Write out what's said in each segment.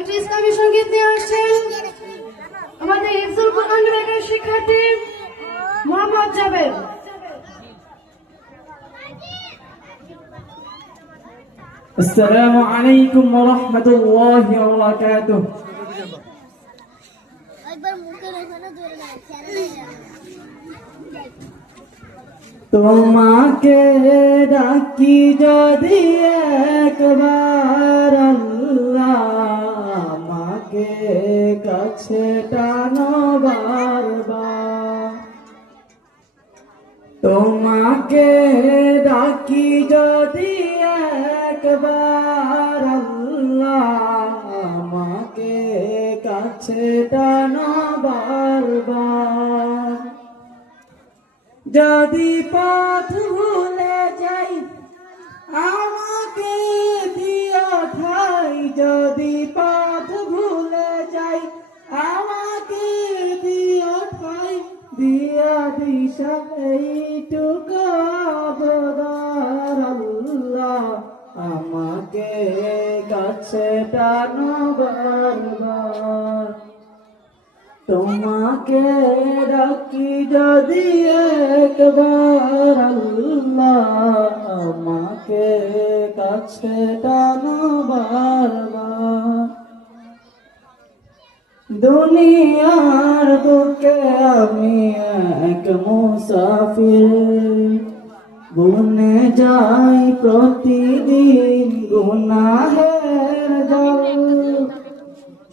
একটি ইসলামী সঙ্গীত নিয়ে আসছেন আমাদের হিফজুল কোরআন বিভাগের শিক্ষার্থী মোহাম্মদ জাবেদ। আসসালামু আলাইকুম ওয়া রাহমাতুল্লাহি ওয়া বারাকাতুহু। তোমাকে ডাকি যদি একবার আল্লাহ, আমাকে কাছে টানো বারবার। তোমাকে ডাকি যদি একবার আল্লাহ, আমাকে কাছে টানো বারবার। যদি পথ ভুলে যাই আমাকে দিও ঠাই, যদি পথ ভুলে যাই আমাকে দিও ঠাই, দিয়া দিশা এইটুকু আবদার আল্লাহ, আমাকে কাছে টানো বারবার। তোমাকে ডাকি যদি একবার আল্লাহ, আমাকে কাছে টানো বারবার। দুনিয়ার বুকে আমি এক মুসাফির, গুনে যাই প্রতিদিন গুনাহের জল।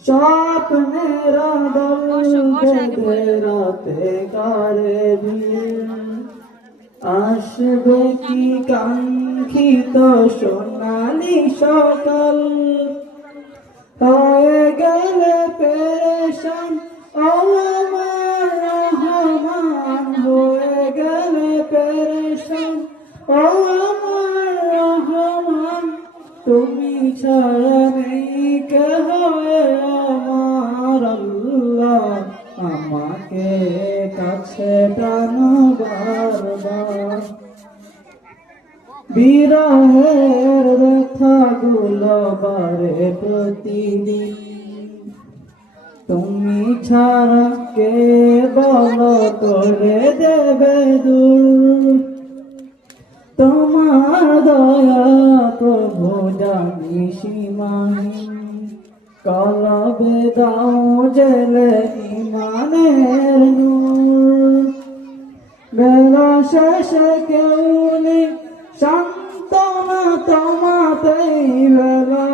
স্বপ্নের দল বেঁধে রাতে কারে ভিড়, আসবে কি কাঙ্ক্ষিত সোনালি সকাল। হয়ে গেলে পেরেশান ও আমার রহমান, হয়ে গেলে পেরেশান ও আমার রহমান। তুমি ছাড়া নেই কেহ আমার আল্লাহ, আমাকে কাছে টানো বারবার। বিরহের ব্যথাগুলো বারে প্রতিদিন, তুমি ছাড়া কে বলো করে দেবে দূর। তোমার দয়া প্রভু জানি সীমাহীন, কলবে দাও জেলে ইমানের নূর। বেলা শেষে কেউ নেই সান্ত্বনা তোমাতেই, বেলা